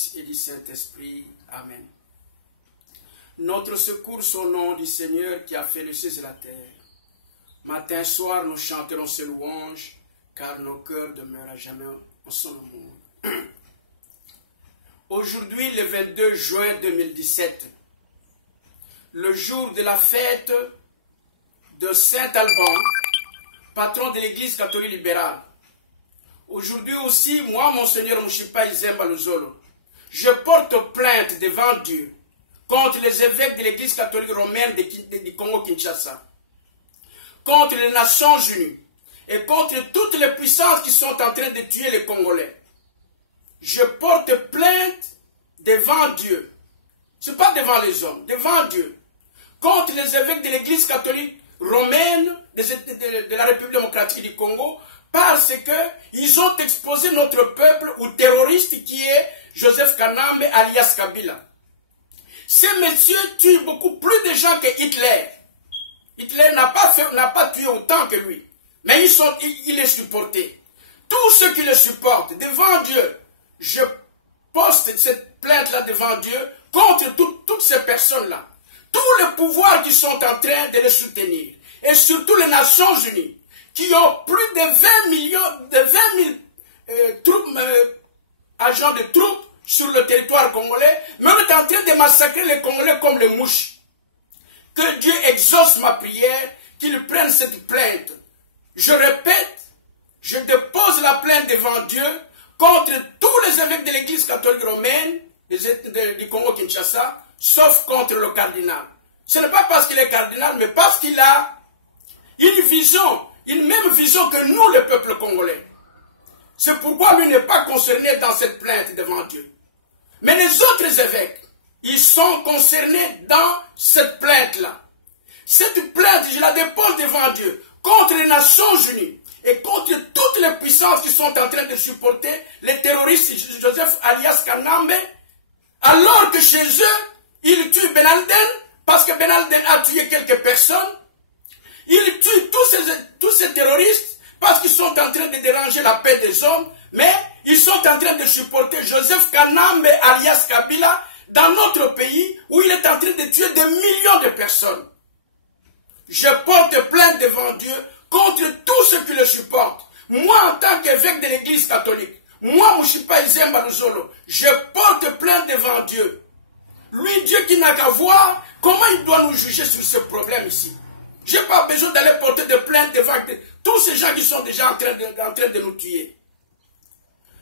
Fils et du Saint-Esprit. Amen. Notre secours au nom du Seigneur qui a fait le ciel et la terre. Matin, soir, nous chanterons ses louanges, car nos cœurs demeurent à jamais en son amour. Aujourd'hui, le 22 juin 2017, le jour de la fête de Saint-Alban, patron de l'Église catholique libérale. Aujourd'hui aussi, moi, Monseigneur Mouchipa Izemba Luzolo, je porte plainte devant Dieu contre les évêques de l'Église catholique romaine du Congo-Kinshasa, contre les Nations Unies et contre toutes les puissances qui sont en train de tuer les Congolais. Je porte plainte devant Dieu. Ce n'est pas devant les hommes, devant Dieu. Contre les évêques de l'Église catholique romaine de la République démocratique du Congo, parce qu'ils ont exposé notre peuple au terroriste qui est Joseph Kanambe alias Kabila. Ces messieurs tuent beaucoup plus de gens que Hitler. Hitler n'a pas tué autant que lui. Mais il est supporté. Tous ceux qui le supportent devant Dieu, je poste cette plainte-là devant Dieu contre toutes ces personnes-là. Tous les pouvoirs qui sont en train de les soutenir. Et surtout les Nations Unies, qui ont plus de 20 000 troupes, agents de troupes sur le territoire congolais, mais on est en train de massacrer les Congolais comme les mouches. Que Dieu exauce ma prière, qu'il prenne cette plainte. Je répète, je dépose la plainte devant Dieu contre tous les évêques de l'Église catholique romaine du Congo-Kinshasa, sauf contre le cardinal. Ce n'est pas parce qu'il est cardinal, mais parce qu'il a une vision, une même vision que nous, le peuple congolais. C'est pourquoi lui n'est pas concerné dans cette plainte devant Dieu. Mais les autres évêques, ils sont concernés dans cette plainte-là. Cette plainte, je la dépose devant Dieu contre les Nations Unies et contre toutes les puissances qui sont en train de supporter les terroristes Joseph alias Kanambe, alors que chez eux, ils tuent Ben Alden, parce que Ben Alden a tué quelques personnes. Ils tuent tous ces terroristes parce qu'ils sont en train de déranger la paix des hommes, mais ils sont en train de supporter Joseph Kanambe alias Kabila dans notre pays où il est en train de tuer des millions de personnes. Je porte plainte devant Dieu contre tous ceux qui le supportent. Moi, en tant qu'évêque de l'Église catholique, moi, Mouchipa Izemba Luzolo, je porte plainte devant Dieu. Lui, Dieu qui n'a qu'à voir comment il doit nous juger sur ce problème ici. Je n'ai pas besoin d'aller porter de plainte devant tous ces gens qui sont déjà en train de nous tuer.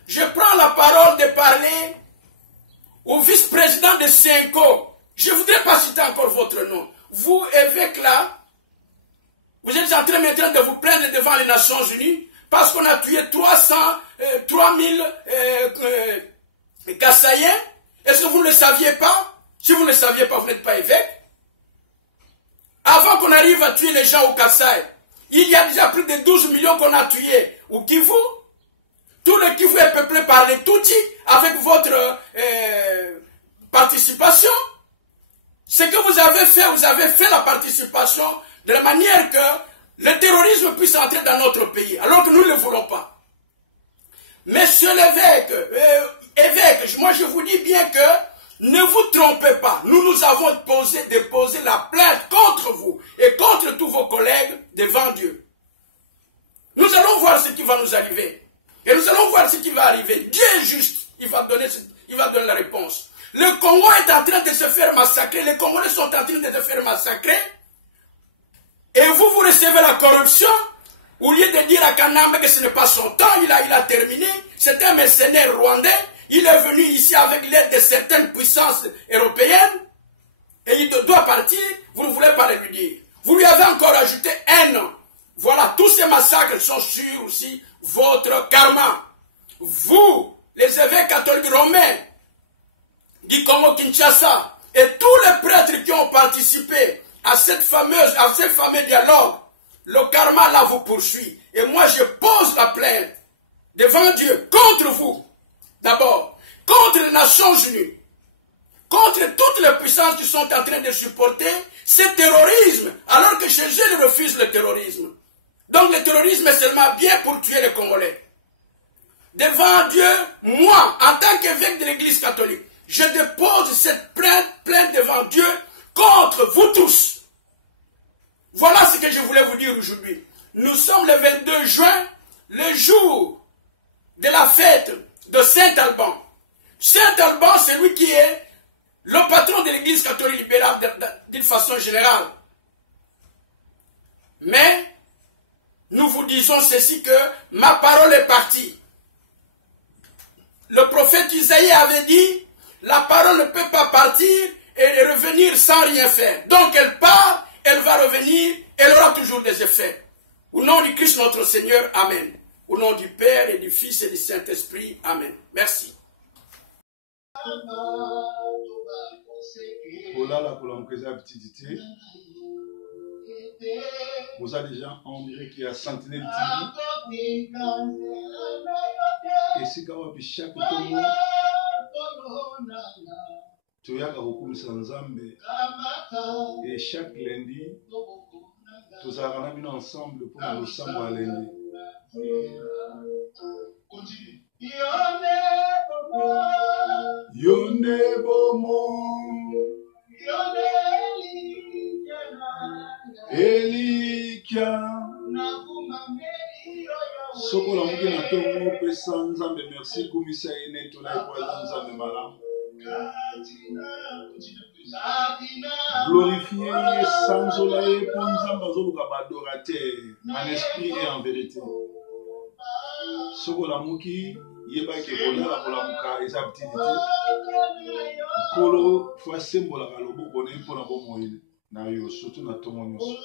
Je prends la parole de parler au vice-président de Senko. Je ne voudrais pas citer encore votre nom. Vous, évêque là, vous êtes en train maintenant de vous plaindre devant les Nations Unies parce qu'on a tué 3000 Kassaïens. Est-ce que vous ne le saviez pas? Si vous ne le saviez pas, vous n'êtes pas évêque. Avant qu'on arrive à tuer les gens au Kasaï, il y a déjà plus de 12 millions qu'on a tués au Kivu. Tout le Kivu est peuplé par les Tutsis avec votre participation. Ce que vous avez fait la participation de la manière que le terrorisme puisse entrer dans notre pays, alors que nous ne le voulons pas. Monsieur l'évêque, évêque, moi je vous dis bien que ne vous trompez pas. Nous avons déposé la plainte contre vous et contre tous vos collègues devant Dieu. Nous allons voir ce qui va nous arriver. Et nous allons voir ce qui va arriver. Dieu est juste. Il va donner la réponse. Le Congo est en train de se faire massacrer. Les Congolais sont en train de se faire massacrer. Et vous recevez la corruption. Au lieu de dire à Kanambe que ce n'est pas son temps, il a terminé. C'est un mercenaire rwandais. Il est venu ici avec l'aide de certaines puissances européennes. Et il doit partir. Vous ne voulez pas le lui dire. Vous lui avez encore ajouté 1 an. Voilà, tous ces massacres sont sur aussi votre karma. Vous, les évêques catholiques romains du Congo-Kinshasa et tous les prêtres qui ont participé à ce fameux dialogue, le karma là vous poursuit. Et moi je pose la plainte devant Dieu contre vous. D'abord, contre les Nations Unies, contre toutes les puissances qui sont en train de supporter ce terrorisme, alors que chez eux, ils refusent le terrorisme. Donc le terrorisme est seulement bien pour tuer les Congolais. devant Dieu, moi, en tant qu'évêque de l'Église catholique, je dépose cette plainte devant Dieu contre vous tous. Voilà ce que je voulais vous dire aujourd'hui. Nous sommes le 22 juin, le jour de la fête de Saint-Alban. Saint-Alban, c'est lui qui est le patron de l'Église catholique libérale d'une façon générale. Mais, nous vous disons ceci que ma parole est partie. Le prophète Isaïe avait dit, la parole ne peut pas partir et revenir sans rien faire. Donc elle part, elle va revenir, elle aura toujours des effets. Au nom du Christ notre Seigneur, Amen. Au nom du Père et du Fils et du Saint-Esprit, Amen. Merci. Voilà pour la petite. Vous avez déjà, on dirait qu'il y a Sentinelle TV. Et si quand on chaque tour, tu as beaucoup de Nzambe. Et chaque lundi, tous allons ensemble pour nous ensemble à lundi. Yone bomo Elikia Soko la muke na tongo pesa Nzambe merci kumisa ene tola kwa Nzambe malamu. Glorifier sans olaye pour Nzambe azoluka adorateur en esprit et en vérité. Soko la muki yeba ke kolala kolamuka eza petite kolo fois sembola kaloboko ne mpona bomoyele na yo surtout na tongo nyonso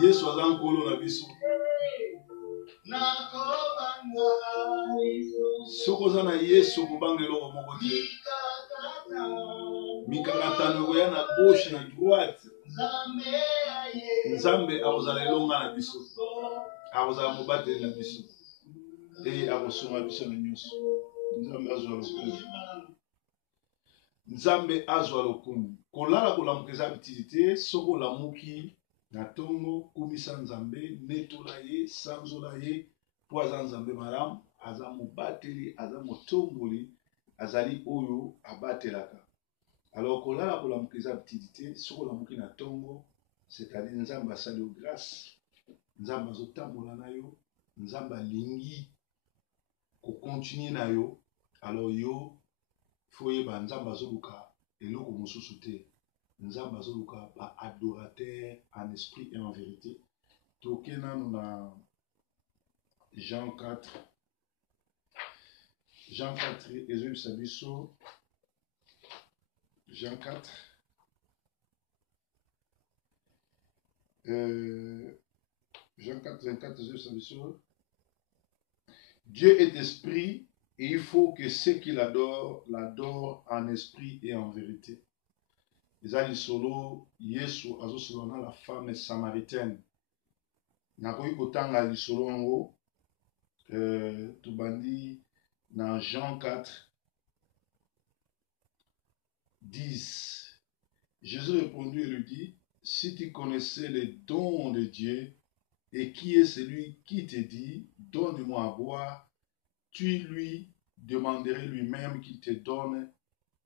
Yesu aza nkolo na biso soki oza na Yesu kobanga eloko moko te mikakatano koya na gauche na droite Nzambe akozala elonga na biso akozala mobateli na biso e akosunga biso na nyonso. Nzambe azwa lokumu kolala kolamuka eza bitili te soki olamuki na tongo kumisa Nzambe netola ye sanzola ye po aza Nzambe malamu aza mobateli aza motomboli azali oyo abatelaka. Alors kolala kolamuka eza bitili te soki olamuki na tongo c'est-à-dire Nzambe asali yo grâce Nzambe azotambola na yo Nzambe alingi kokontinue na yo alors yo faut yeba Nzambe azoluka eloko mosusu te Nzambe azoluka ba adorateur en esprit et en vérité. Toke nanu na Jean 4 ezobisa biso Jean 4 Jean 4, 24, Dieu est esprit et il faut que ceux qui l'adorent en esprit et en vérité. Ezali solo Yesu azosolo na la femme samaritaine. Nakoki kotanga lisolo yango tobandi na Jean 4, 10. Jésus répondit et lui dit, si tu connaissais les dons de Dieu, et qui est celui qui te dit, donne-moi à boire, tu lui demanderais lui-même qu'il te donne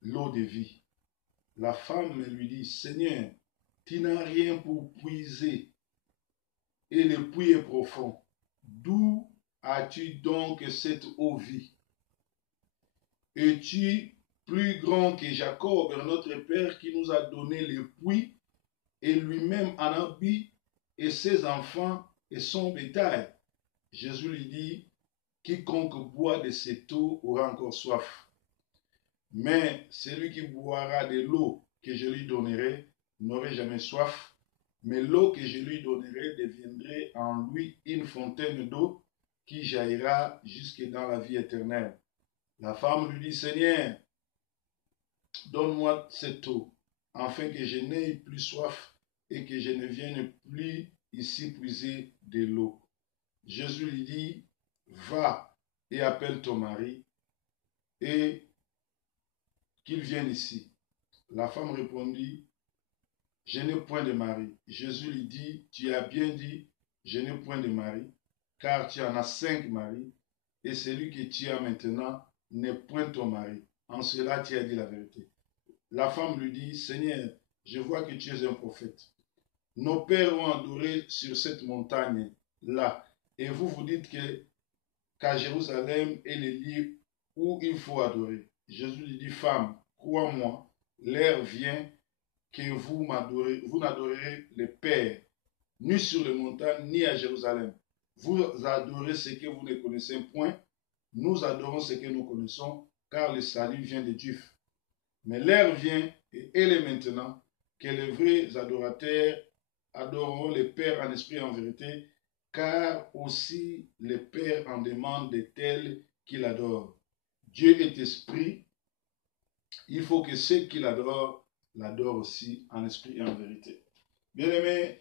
l'eau de vie. La femme lui dit, Seigneur, tu n'as rien pour puiser, et le puits est profond. D'où as-tu donc cette eau vie? Es-tu plus grand que Jacob, notre père, qui nous a donné le puits, et lui-même en a bu, et ses enfants et son bétail? Jésus lui dit, quiconque boit de cette eau aura encore soif. Mais celui qui boira de l'eau que je lui donnerai n'aurait jamais soif, mais l'eau que je lui donnerai deviendrait en lui une fontaine d'eau qui jaillira jusque dans la vie éternelle. La femme lui dit, Seigneur, donne-moi cette eau, afin que je n'aie plus soif et que je ne vienne plus ici puiser de l'eau. Jésus lui dit, va et appelle ton mari et qu'il vienne ici. La femme répondit, je n'ai point de mari. Jésus lui dit, tu as bien dit, je n'ai point de mari, car tu en as 5 maris, et celui que tu as maintenant n'est point ton mari. En cela, tu as dit la vérité. La femme lui dit, Seigneur, je vois que tu es un prophète. Nos pères ont adoré sur cette montagne-là, et vous vous dites qu'à Jérusalem est le lieu où il faut adorer. Jésus lui dit, femme, crois-moi, l'heure vient que vous n'adorerez le Père, ni sur les montagnes, ni à Jérusalem. Vous adorez ce que vous ne connaissez point, nous adorons ce que nous connaissons, car le salut vient des Juifs. Mais l'heure vient, et elle est maintenant, que les vrais adorateurs adoreront le Père en esprit et en vérité, car aussi le Père en demande de tels qui l'adorent. Dieu est esprit, il faut que ceux qui l'adorent aussi en esprit et en vérité. Bien-aimés,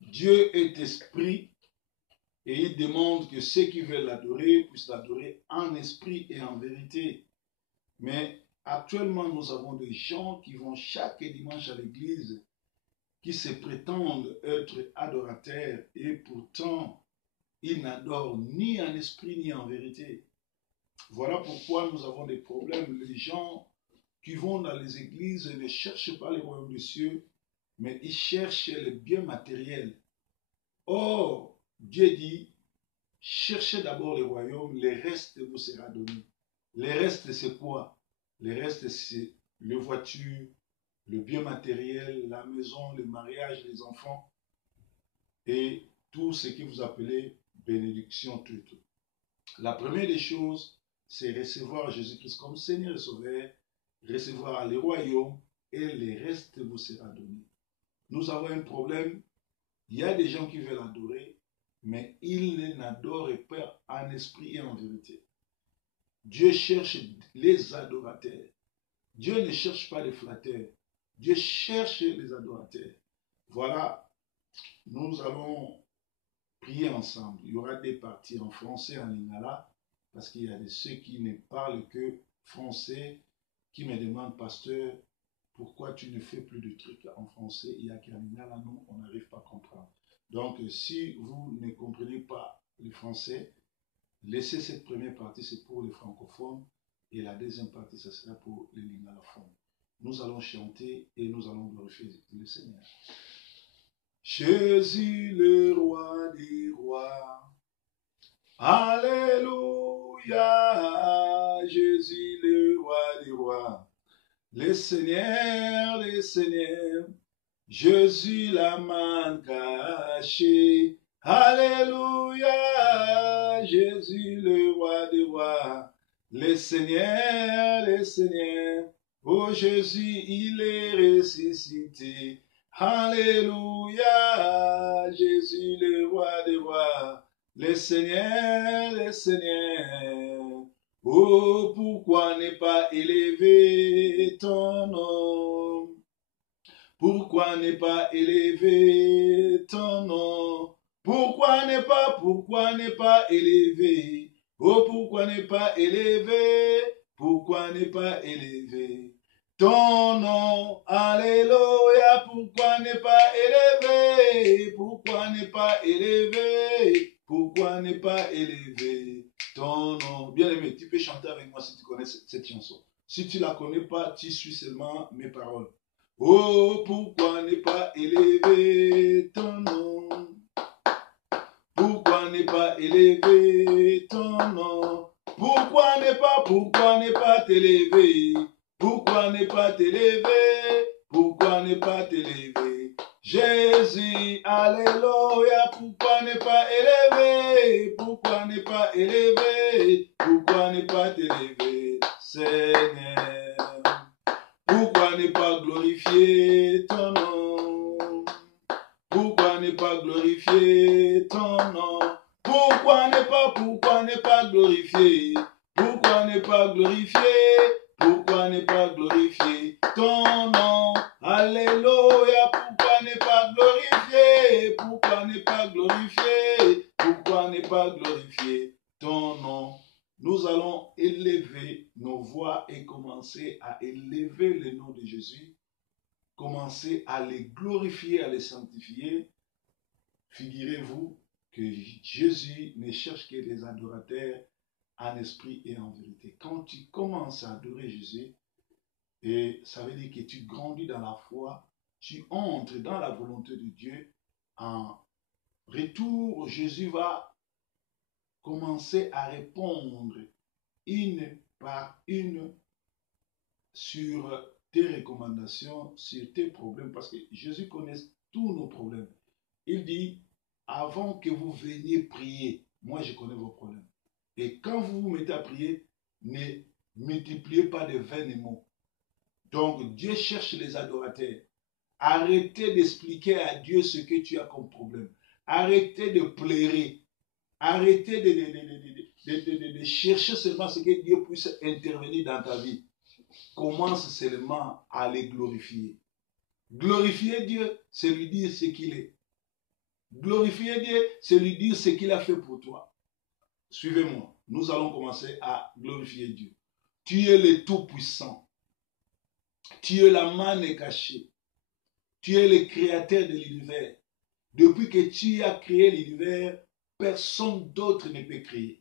Dieu est esprit et il demande que ceux qui veulent l'adorer puissent l'adorer en esprit et en vérité. Mais actuellement, nous avons des gens qui vont chaque dimanche à l'église, qui se prétendent être adorateurs et pourtant, ils n'adorent ni en esprit ni en vérité. Voilà pourquoi nous avons des problèmes. Les gens qui vont dans les églises ne cherchent pas le royaume des cieux, mais ils cherchent les biens matériels. Or, Dieu dit, cherchez d'abord le royaume, le reste vous sera donné. Le reste, c'est quoi? Le reste, c'est les voitures, le bien matériel, la maison, le mariage, les enfants, et tout ce que vous appelez bénédiction, tout. La première des choses, c'est recevoir Jésus-Christ comme Seigneur et Sauveur, recevoir le royaume, et le reste vous sera donné. Nous avons un problème. Il y a des gens qui veulent adorer, mais ils n'adorent pas en esprit et en vérité. Dieu cherche les adorateurs. Dieu ne cherche pas les flatteurs. Dieu cherche les adorateurs. Voilà, nous allons prier ensemble. Il y aura des parties en français, en lingala, parce qu'il y a ceux qui ne parlent que français, qui me demandent, pasteur, pourquoi tu ne fais plus de trucs en français? Il y a qu'en lingala, nous, on n'arrive pas à comprendre. Donc, si vous ne comprenez pas le français, laissez cette première partie, c'est pour les francophones, et la deuxième partie, ce sera pour les lingalophones. Nous allons chanter et nous allons glorifier le Seigneur. Jésus, le roi des rois. Alléluia. Jésus, le roi des rois. Le Seigneur, Jésus la main cachée. Alléluia, Jésus le roi des rois. Le Seigneur, oh Jésus, il est ressuscité. Alléluia, Jésus le roi des rois. Le Seigneur, oh pourquoi ne pas élever ton nom? Pourquoi ne pas élever ton nom? Pourquoi ne pas élever? Oh, pourquoi ne pas élever? Pourquoi ne pas élever ton nom? Alléluia, pourquoi ne pas élever? Pourquoi ne pas élever? Pourquoi ne pas élever ton nom? Bien aimé, tu peux chanter avec moi si tu connais cette chanson. Si tu ne la connais pas, tu suis seulement mes paroles. Oh, pourquoi ne pas élever ton nom? Pourquoi ne pas élever ton nom? Pourquoi ne pas t'élever? Pourquoi ne pas t'élever? Pourquoi ne pas t'élever? Jésus, alléluia, pourquoi ne pas élever? Pourquoi ne pas élever? Pourquoi ne pas t'élever, Seigneur? Pourquoi ne pas glorifier ton nom? Pourquoi ne pas glorifier ton nom? Pourquoi ne pas glorifier? Pourquoi ne pas glorifier? Pourquoi ne pas glorifier ton nom? Alléluia, pourquoi ne pas glorifier? Pourquoi ne pas glorifier? Pourquoi ne pas glorifier ton nom? Nous allons élever nos voix et commencer à élever le nom de Jésus. Commencer commencé à les glorifier, à les sanctifier, figurez-vous que Jésus ne cherche que des adorateurs en esprit et en vérité. Quand tu commences à adorer Jésus, et ça veut dire que tu grandis dans la foi, tu entres dans la volonté de Dieu. En retour, Jésus va commencer à répondre une par une sur tes recommandations, sur tes problèmes, parce que Jésus connaît tous nos problèmes. Il dit, avant que vous veniez prier, moi je connais vos problèmes. Et quand vous vous mettez à prier, ne multipliez pas de vains mots. Donc Dieu cherche les adorateurs. Arrêtez d'expliquer à Dieu ce que tu as comme problème. Arrêtez de pleurer. Arrêtez de chercher seulement ce que Dieu puisse intervenir dans ta vie. Commence seulement à les glorifier. Glorifier Dieu, c'est lui dire ce qu'il est. Glorifier Dieu, c'est lui dire ce qu'il a fait pour toi. Suivez-moi. Nous allons commencer à glorifier Dieu. Tu es le Tout-Puissant. Tu es la manne cachée. Tu es le créateur de l'univers. Depuis que tu as créé l'univers, personne d'autre ne peut créer.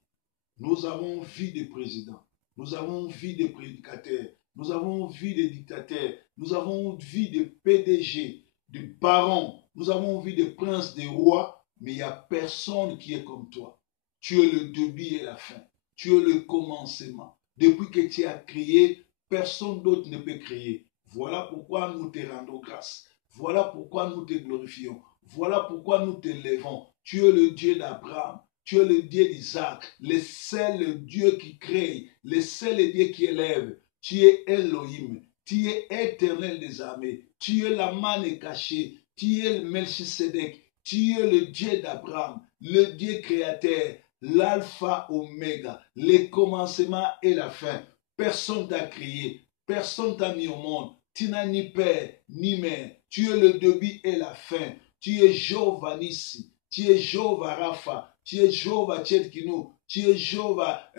Nous avons vu des présidents, nous avons vu des prédicateurs, nous avons vu des dictateurs, nous avons vu des PDG, des barons, nous avons vu des princes, des rois, mais il n'y a personne qui est comme toi. Tu es le début et la fin. Tu es le commencement. Depuis que tu as créé, personne d'autre ne peut créer. Voilà pourquoi nous te rendons grâce. Voilà pourquoi nous te glorifions. Voilà pourquoi nous te levons. Tu es le Dieu d'Abraham. Tu es le Dieu d'Isaac. Le seul Dieu qui crée. Le seul Dieu qui élève. Tu es Elohim. Tu es éternel des armées. Tu es la manne cachée. Tu es le Melchisedec. Tu es le Dieu d'Abraham. Le Dieu créateur. L'alpha oméga. Le commencement et la fin. Personne t'a créé. Personne t'a mis au monde. Tu n'as ni père, ni mère. Tu es le début et la fin. Tu es Jéhovah Nissi. Tu es Jéhovah Rapha. Tu es Jéhovah Tchedkinu. Tu es Jéhovah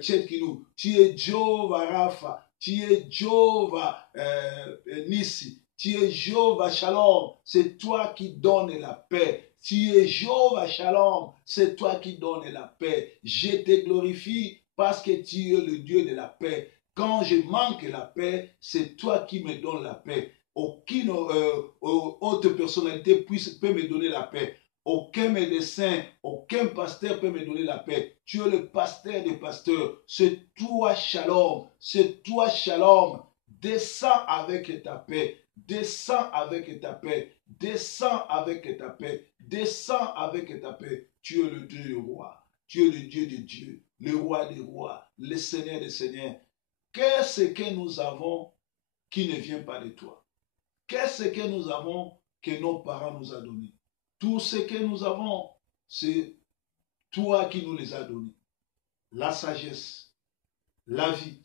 Tchedkinu. Tu es Jéhovah Rapha. Tu es Jéhovah Nissi. Tu es Jéhovah Shalom. C'est toi qui donnes la paix. Tu es Jéhovah Shalom. C'est toi qui donnes la paix. Je te glorifie parce que tu es le Dieu de la paix. Quand je manque la paix, c'est toi qui me donnes la paix. Aucune autre personnalité peut me donner la paix. Aucun médecin, aucun pasteur peut me donner la paix. Tu es le pasteur des pasteurs. C'est toi, Shalom. C'est toi, Shalom. Descends avec ta paix. Descends avec ta paix. Descends avec ta paix. Descends avec ta paix. Tu es le Dieu du roi. Tu es le Dieu de Dieu. Le roi des rois. Le Seigneur des seigneurs. Qu'est-ce que nous avons qui ne vient pas de toi? Qu'est-ce que nous avons que nos parents nous ont donné? Tout ce que nous avons, c'est toi qui nous les as donnés. La sagesse, la vie,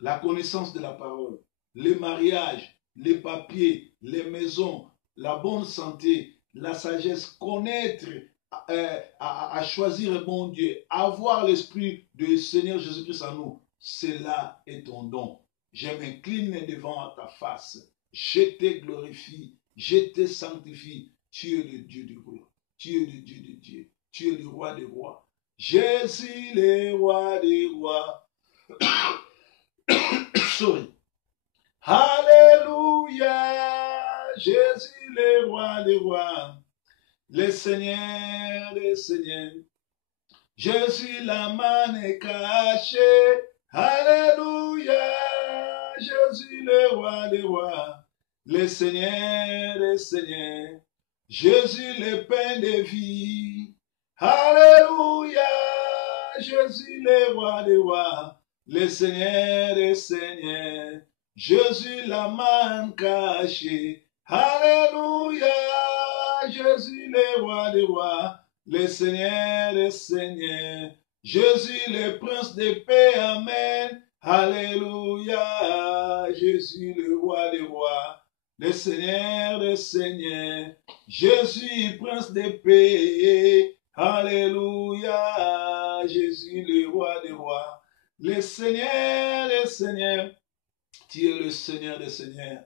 la connaissance de la parole, les mariages, les papiers, les maisons, la bonne santé, la sagesse, connaître, à choisir un bon Dieu, avoir l'esprit du Seigneur Jésus-Christ en nous. Cela est ton don. Je m'incline devant ta face. Je te glorifie. Je te sanctifie. Tu es le Dieu du roi. Tu es le Dieu de Dieu. Tu es le roi des rois. Je suis le roi des rois. Sorry. Alléluia. Je suis le roi des rois. Le Seigneur des seigneurs. Je suis la manne cachée. Alléluia, je suis le roi des rois, le Seigneur des seigneurs. Je suis le pain de vie. Alléluia, je suis le roi des rois, le Seigneur des seigneurs. Je suis la manne cachée. Alléluia, je suis le roi des rois, le Seigneur des seigneurs. Je suis le prince de paix, amen. Alléluia, je suis le roi des rois, le Seigneur des seigneurs. Je suis prince de paix, alléluia, je suis le roi des rois, le Seigneur des seigneurs. Tu es le Seigneur des seigneurs.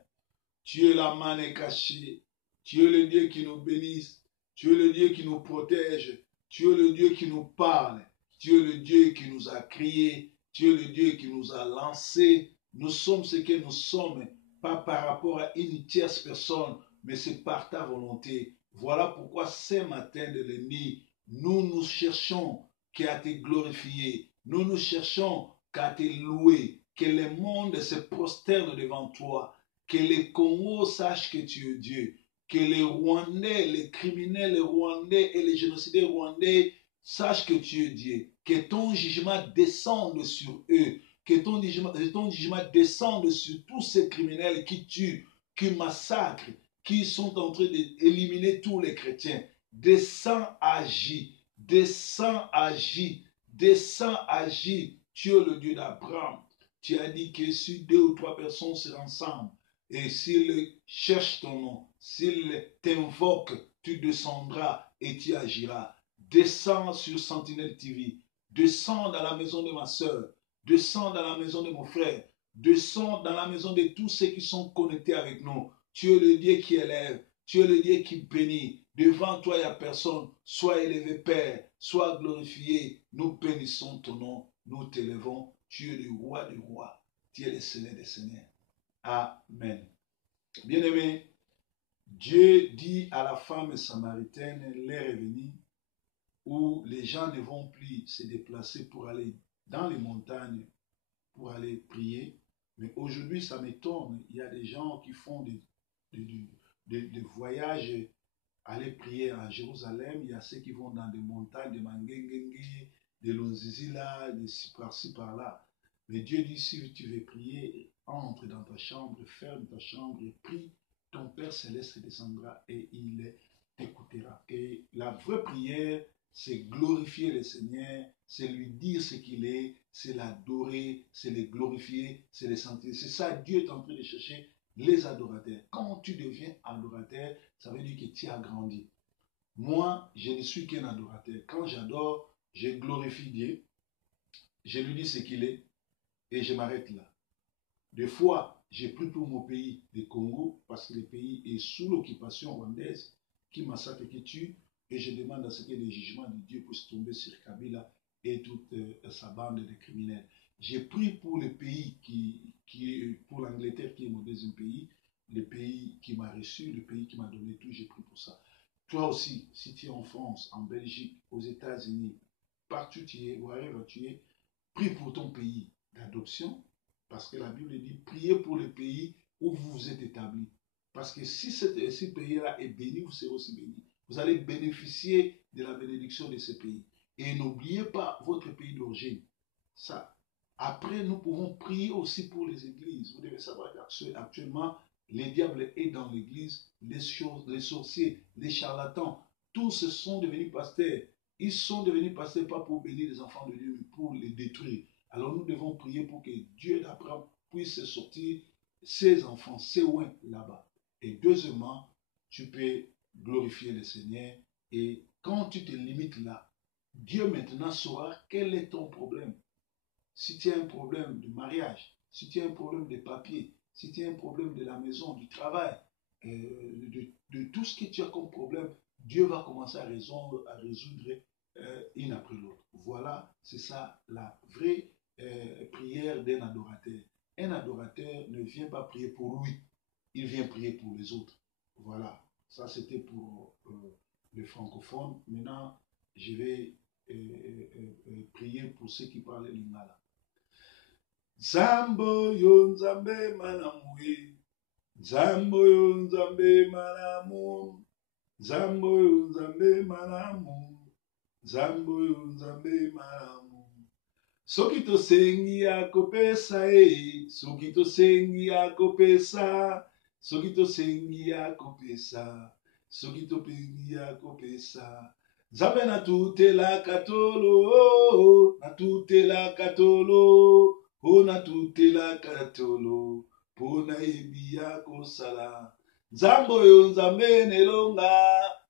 Tu es la manne cachée. Tu es le Dieu qui nous bénisse. Tu es le Dieu qui nous protège. Tu es le Dieu qui nous parle. Tu es le Dieu qui nous a crié. Tu es le Dieu qui nous a lancé. Nous sommes ce que nous sommes, pas par rapport à une tierce personne, mais c'est par ta volonté. Voilà pourquoi ce matin de l'ennemi, nous cherchons qu'à te glorifier. Nous cherchons qu'à te louer. Que le monde se prosterne devant toi. Que les Congos sachent que tu es Dieu. Que les Rwandais, les criminels rwandais et les génocidaires rwandais sachent que tu es Dieu. Que ton jugement descende sur eux. Que ton jugement descende sur tous ces criminels qui tuent, qui massacrent, qui sont en train d'éliminer tous les chrétiens. Descends, agis. Descends, agis. Descends, agis. Tu es le Dieu d'Abraham. Tu as dit que si 2 ou 3 personnes seraient ensemble, et s'ils cherchent ton nom, s'ils t'invoquent, tu descendras et tu agiras. Descends sur Sentinelle TV. Descends dans la maison de ma soeur. Descends dans la maison de mon frère. Descends dans la maison de tous ceux qui sont connectés avec nous. Tu es le Dieu qui élève. Tu es le Dieu qui bénit. Devant toi, il n'y a personne. Sois élevé, Père. Sois glorifié. Nous bénissons ton nom. Nous t'élevons. Tu es le roi des rois. Tu es le Seigneur des seigneurs. Amen. Bien-aimé, Dieu dit à la femme samaritaine, l'heure est venue où les gens ne vont plus se déplacer pour aller dans les montagnes, pour aller prier. Mais aujourd'hui, ça m'étonne. Il y a des gens qui font des voyages, aller prier à Jérusalem. Il y a ceux qui vont dans des montagnes de Mangengenge, de Lonzizila, de ci par-là. Mais Dieu dit, si tu veux prier, entre dans ta chambre, ferme ta chambre et prie. Ton Père Céleste descendra et il t'écoutera. Et la vraie prière, c'est glorifier le Seigneur, c'est lui dire ce qu'il est, c'est l'adorer, c'est le glorifier, c'est le sentir. C'est ça, Dieu est en train de chercher les adorateurs. Quand tu deviens adorateur, ça veut dire que tu as grandi. Moi, je ne suis qu'un adorateur. Quand j'adore, je glorifie Dieu, je lui dis ce qu'il est, et je m'arrête là. Des fois, j'ai pris pour mon pays, le Congo, parce que le pays est sous l'occupation rwandaise, qui massacre, qui tue, et je demande à ce que les jugements de Dieu puissent tomber sur Kabila et toute sa bande de criminels. J'ai pris pour le pays pour l'Angleterre, qui est mon deuxième pays, le pays qui m'a reçu, le pays qui m'a donné tout, j'ai pris pour ça. Toi aussi, si tu es en France, en Belgique, aux États-Unis, partout tu es, wherever tu es, prie pour ton pays d'adoption, parce que la Bible dit, priez pour le pays où vous vous êtes établi. Parce que si ce pays-là est béni, vous serez aussi béni. Vous allez bénéficier de la bénédiction de ce pays. Et n'oubliez pas votre pays d'origine. Ça. Après, nous pouvons prier aussi pour les églises. Vous devez savoir qu'actuellement, le diable est dans l'église, les sorciers, les charlatans, tous se sont devenus pasteurs. Ils sont devenus pasteurs pas pour bénir les enfants de Dieu, mais pour les détruire. Alors nous devons prier pour que Dieu d'Abraham puisse sortir ses enfants, ses oins là-bas. Et deuxièmement, tu peux glorifier le Seigneur. Et quand tu te limites là, Dieu maintenant saura quel est ton problème. Si tu as un problème de mariage, si tu as un problème de papier, si tu as un problème de la maison, du travail, de tout ce que tu as comme problème, Dieu va commencer à résoudre une après l'autre. Voilà, c'est ça la vraie prière d'un adorateur. Un adorateur ne vient pas prier pour lui, il vient prier pour les autres. Voilà, ça c'était pour les francophones. Maintenant, je vais prier pour ceux qui parlent lingala. Zambo yo nzambe malamu, Zambo yo nzambe malamu, Zambo yo nzambe malamu, Zambo yo nzambe malamu. Soki tosengi akopesa soki tosengi akopesa, soki tosengi akopesa, soki tosengi akopesa. Nzambe na tutela katolo, na tutela katolo, na tutela katolo, pona ebia kosala. Nzambo yo nzambe nelonga,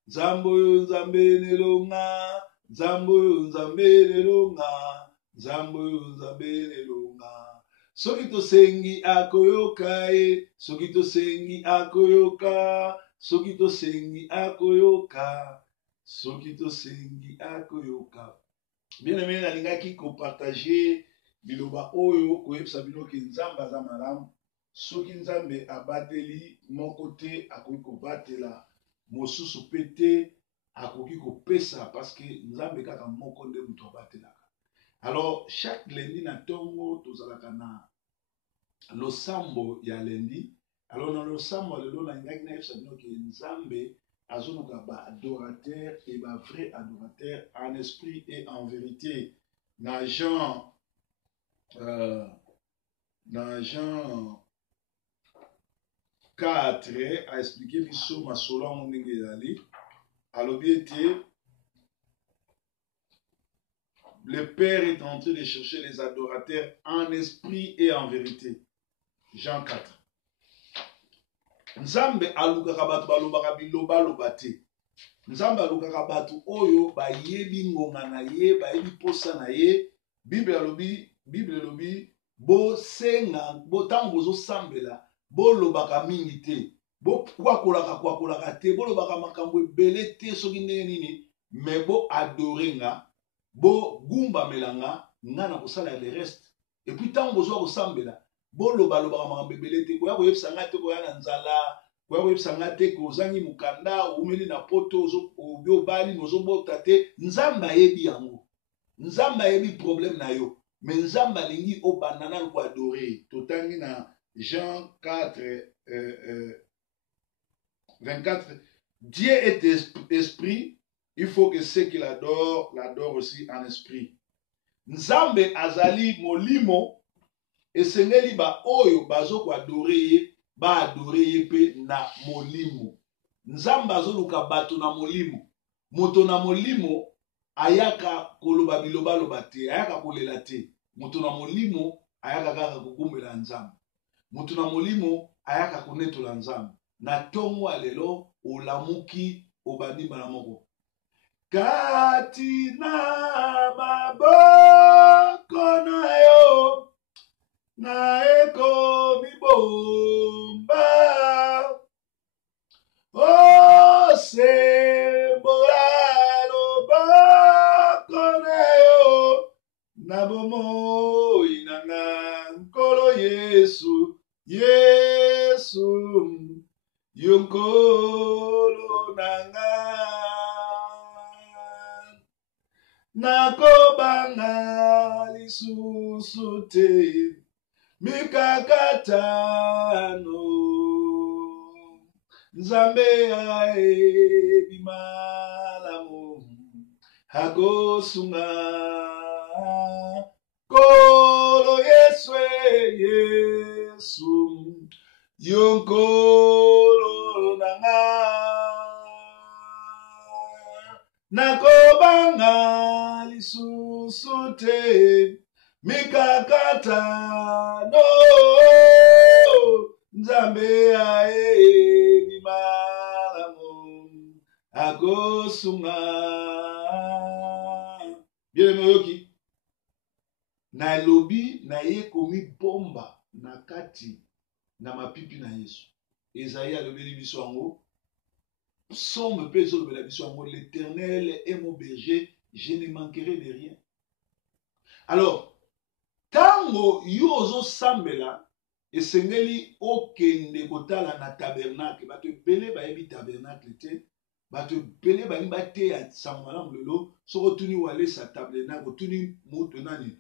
Nzambo yo nzambe nelonga, Nzambo yo nzambe nelonga, Nzambo yo nzambe nelonga. soki tosengi akoyoka ye, soki tosengi akoyoka, soki tosengi akoyoka, soki tosengi akoyoka. Bien aimé, nalingaki kopartager biloba oyo koyebisa bino ke nzambe aza malamu. Soki nzambe abateli moko te akoki kobatela mosusu pe te akoki kopesa, parce que nzambe kaka moko nde moto abatelaka. Alors chaque lundi na tongo tozalaka na losambo ya lundi. Alors na losambo lelo nalingaki nayebisa bino ke nzambe azoluka ba adorateur et ba vrai adorateur en esprit et en vérité. Na Jean 4 a expliqué biso masolo yango ndenge ezali. Alobi ete le Père est en train de chercher les adorateurs en esprit et en vérité. Jean 4. Nzambe alukaka batu balobaka biloba loba te. Nzambe alukaka batu oyo bayebi ngonga na ye, bayebi posa na ye. Bible elobi bo senga, bo tango bozo sambela, bo lobaka mingi te. Bo kwakolaka te, bo lobaka makambo ebele te soki ndenge nini, mais bo adorenga, bo gumba melanga, nga na kosala le reste. Et puis tango bozo kosambela, bo lobaka makambo ebele te, koya koyebisa nga te koya na nzala, koya koyebisa nga te kozangi mukanda, umeli na poto ozo bali nozo bota te. Nzamba yebi yango. Nzamba yebi problème na yo. Mais nzamba lingi obandana ko adorer. Totangi na Jean 4 24. Dieu est esprit, il faut que ceux qui l'adorent aussi en esprit. Nzambe azali molimo, esengeli ba oyo bazo ko adorer ye, ba adorer ye pe na molimo. Nzambe azoluka bato na molimo. Moto na molimo ayaka koloba biloba loba te, ayaka kolela te. Moto na molimo ayaka kaka kokumbela nzambe. Moto na molimo ayaka konetola nzambe. Na tongo alelo olamuki obandimba na moko. Kati na maboko na yo na eko bibomba o sembola loboko na yo na bomo inanga nkolo Yesu Yesu yonkolo nanga nakobanga lisusu te mikakatano nzambe ayebi malamu akosunga kolo Yesu Yesu yonkolo nanga nakobanga lisusu te mikakatano nzambe ayebi malamu akosunga. Bien aimé, na lobi na ye komi bomba na kati na mapipi na Yesu. Esaïe alobeli biso yango. Somme pe ezolobela biso yango. L'Éternel est mon berger, je ne manquerai de rien. Alors, tango yo ozo sambela esengeli okende kotala na tabernacle. Bato ebele bayebi tabernacle te. Bato ebele bayebi bateya sango malamu lelo. Soko tuni walesa tabernacle, tuni moto nani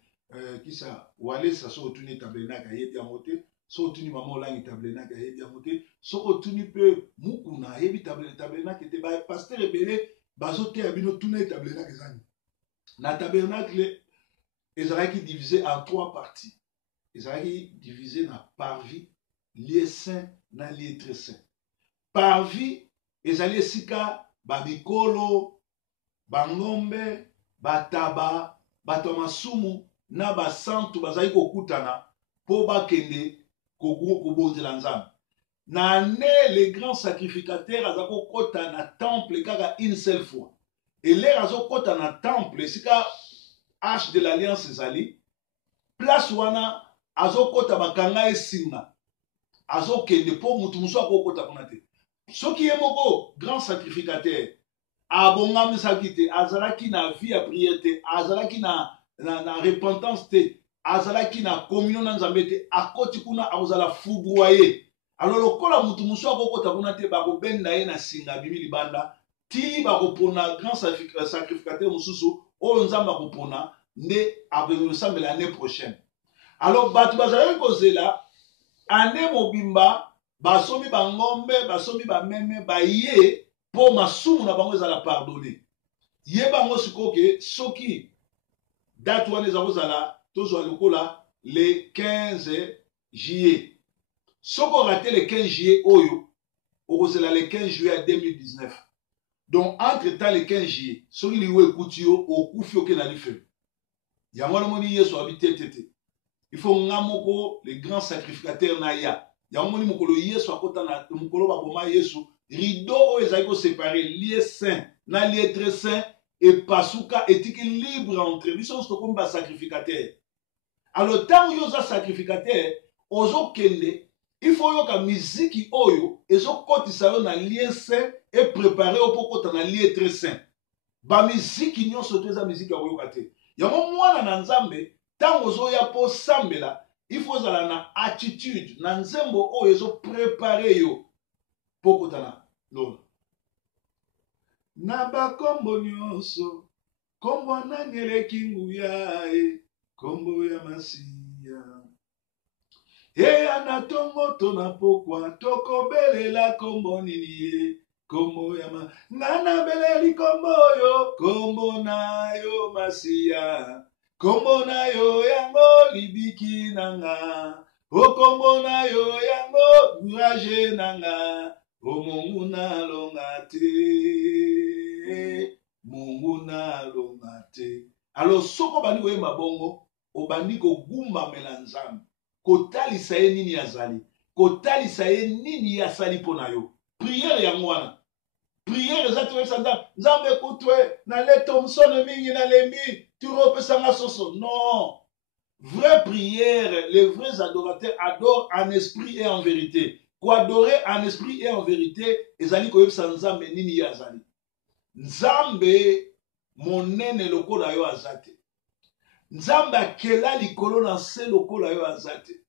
kisa walesa soko tuni tabernacle ayebi yango te. Soko tuni mama olangi tabernacle ayebi yango te. Soko tuni pe mukuna ayebi tabernacle te. Ba pasteur ebele bazoteya bino tuna tabernacle zani. Na tabernacle ezalaki divisé en 3 parties. Ezalaki divisé na parvis, lieu saint na lieu très saint. Parvis ezali esika babikolo, bangombe, bataba, bato masumu na basantu bazali kokutana po bakende kobonzela nzambe. Na ne le grand sacrificateur azako kota na temple kaka une seule fois. Et l'air azokota na temple esika Arche de l'Alliance ezali, place wana azokota bakanga esinga azokende po mutu musu akokota kuna te soki ye moko grand sacrificateur abongamisaki te azalaki na vie ya prière te azalaki na repentance te azalaki na communion na nzambe te akoti kuna akozala foudroyer alors lokola mutu musu akokota kuna te bakobenda ye na singa bimi libanda ti bakopona grand sacrificateur mosusu oyo nzambe akopona nde akozosambela année prochaine. Alors bato bazalaki kozela année mobimba basomi bangombe basomi bameme baye po masumu na bango ezala pardonné ye bango sikoke soki date wana eza kozala tozwa lokola le 15 juillet soko raté le 15 juillet oyo okozela le 15 juillet 2019 donc entre temps le 15 juillet soki liwe ekuti yo okufi oke na lifelo yango namoni yesu abite tete il faut ngamoko le grand sacrificateur na ya yango moni mokolo yesu akota na mokolo baboma yesu rideau oyo ezali koséparer lieu saint na lieu très saint epasuka etiki libre entre biso nyonso tokomi basacrificateur alors ntango yo oza sacrificateur ozokende il faut yoka miziki oyo ezokotisa yo na lieu saint eprépare yo mpo kota na lieu très saint bamiziki nyonso to eza miziki ya koyoka te yango mwana na nzambe ntango ozoya mpo sambela il faut ozala na attitude na nzembo oyo ezoprépare yo mpo kota na lona na bakombo nyonso kombo nani eleki nguya kombo ya masiya eya na tongo to na pokwa tokobelela kombo nini ye kombo ya ma nga nabeleli kombo yo kombo na yo masiya kombo na yo yango libiki nanga okombo na yo yango courage nanga o Mungu nalonga te Mungu nalonga te. Alors soko bandi koyemba bongo obandi kogumbamela nzambe kotalisa ye nini azali kotalisa ye nini asali mpo na yo priere yango wana priere eza toyebisa nzambe kutwe naleta omsone mingi nalembi turopesanga soso non. Vraie prière, les vrais adorateurs adorent en esprit et en vérité. Pour adorer en esprit et en vérité, ezali koyebisa nzambe nini ye azali. Nzambe monene lokola yo azate. Nzambe akela likolo na se lokola yo azate.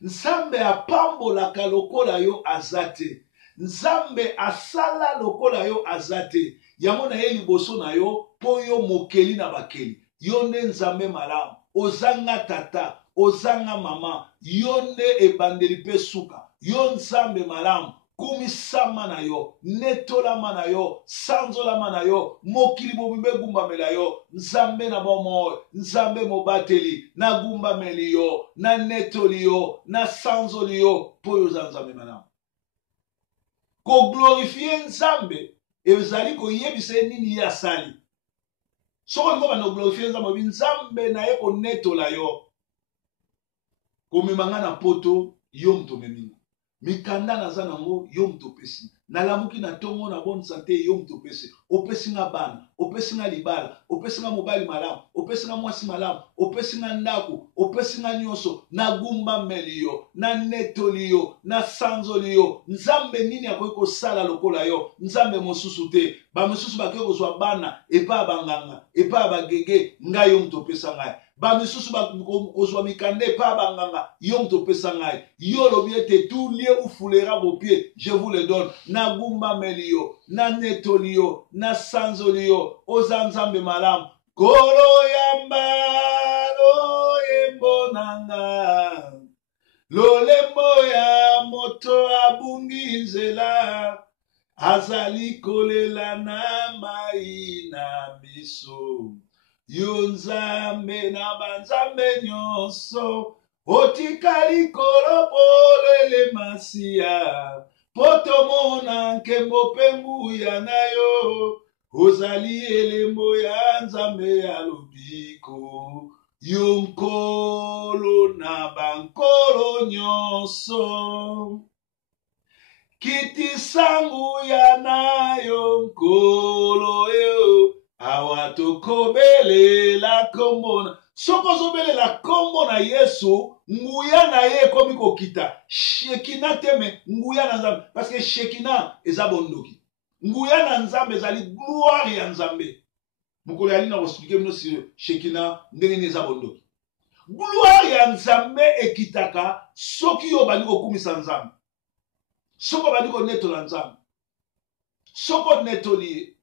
Nzambe apambolaka lokola yo azate. Nzambe asala lokola yo azate. Yango na ye liboso na yo po yo mokeli na bakeli. Yo nde nzambe malamu. Ozanga tata, ozanga mama, yo nde ebandeli pe suka, yo nzambe malamu, kumisama na yo, netolama na yo, sanzolama na yo, mokili mobimbe gumbamela yo, nzambe na bomo, nzambe mobateli, na gumbameli yo, na netoli yo, na sanzoli yo, po yo nzambe malamu. Ko glorifie nzambe, ezali ko yebise nini ya sali. Soko ngo bana glorifie nzambe nzambe na ye konetola yo komemanga na poto yo mto meminga mikanda naza nango yo mto pesi nalamuki na tongo na bonne santé yo mto pesi opesinga bana opesinga libala opesinga mobali malamu opesinga mwasi malamu opesinga ndako opesinga nyonso na gumba melio na netolio na sanzolio nzambe nini akoki kosala lokola yo nzambe mosusu te ba mosusu bakoki kozwa bana epa banganga epa bagege ngai yo mto pesa ngai ba misusu bakozwa mikande epa banganga yo mto pesa ngai yo lobi ete tout lieu où foulera vos pieds je vous le donne na gumba melio na netolio na sanzolio oza nzambe malamu kolo yamba loyembo nanga lolembo ya moto abungi nzela azali kolela na mai na biso yo nzambe na banzambe nyonso otikali kolo polele masiya potomona nkembo pe nguya na yo ozali elembo ya nzambe ya lobiko yo nkolo na bankolo nyonso kiti sangu ya na yo nkolo yo awa tokobelela kombona soko zobelela kombo na Yesu nguya na ye komi kokita shekina teme nguya na nzambe parce que shekina eza bondoki nguya na nzambe ezali gloire ya nzambe mukolo yali na expliquer bino si shekina ndenge ni eza bondoki gloire ya nzambe ekitaka soki yo bandi kokumisa nzambe soko bandi konetola nzambe soko netoli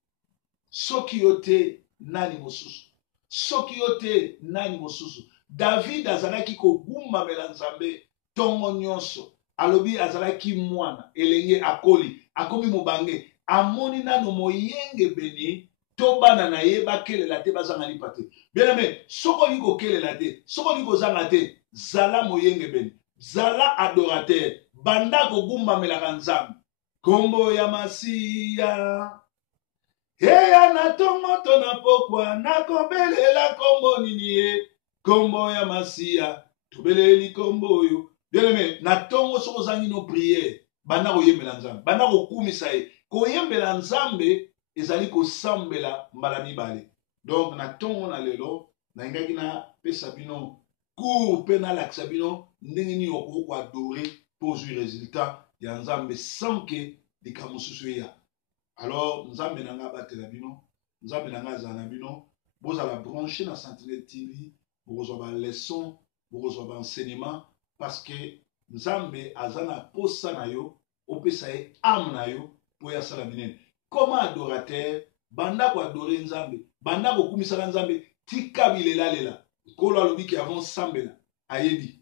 soki yo te nani mosusu soki yo te nani mosusu David azalaki kogumbamela nzambe tongo nyonso alobi azalaki mwana elenge akoli akomi mobange amoni nano moyenge beni to bana na ye bakelela te bazanga lipa te bien-aimé soko li kokelela te soko li kozanga te zala moyenge beni zala adorateur banda kogumbamelaka nzambe kombo ya Masiya eya na tongo to na pokwa nakobelela kombo nini ye kombo ya Masiya tobeleli kombo oyo bien-aimé na tongo soko zangi no prière banda koyembela nzambe banda kokumisa ye koyembela nzambe ezali kosambela mbala mibale donc na tongo na lelo na ingaki na pesa bino cours pe na lakisa bino ndenge nini okoko adore pour jouer résultat ya nzambe sans que likambo mosusu eya alors nzambe nanga batela bino nzambe nanga azala na bino bozala branché na Sentinelle TV bokozwa ba leçon bokozwa ba enseignement parce que nzambe aza na posa na yo opesa ye âme na yo po ya sala minene comment adorateur banda ko adore nzambe banda ko kumisaka nzambe tika bilela lela kolo alobi ki avant sambela ayebi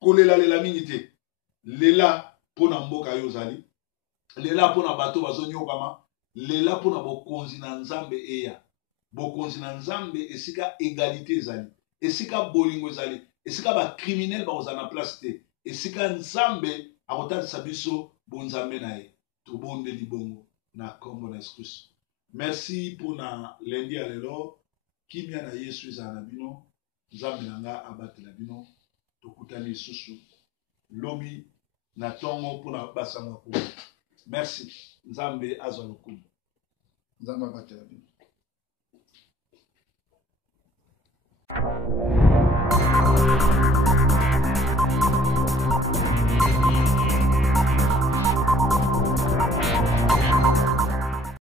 kolela lela mingi te lela pona mboka yo zali lela pona bato bazonyokama lela pona bokonzi na nzambe eya bokonzi na nzambe esika égalité ezali esika bolingo ezali esika ba criminel bakozala na place te esika nzambe akotalisa biso bonzambe na ye tobondeli bongo na kombo na Yesu Kristo. Merci pour na lundi à lelo kimia na Yesu ezala na bino nzambe nanga abatela bino tokutani susu lobi na tongo mpona basango ya merci nzambe azwa lokumu nzambe abatela bino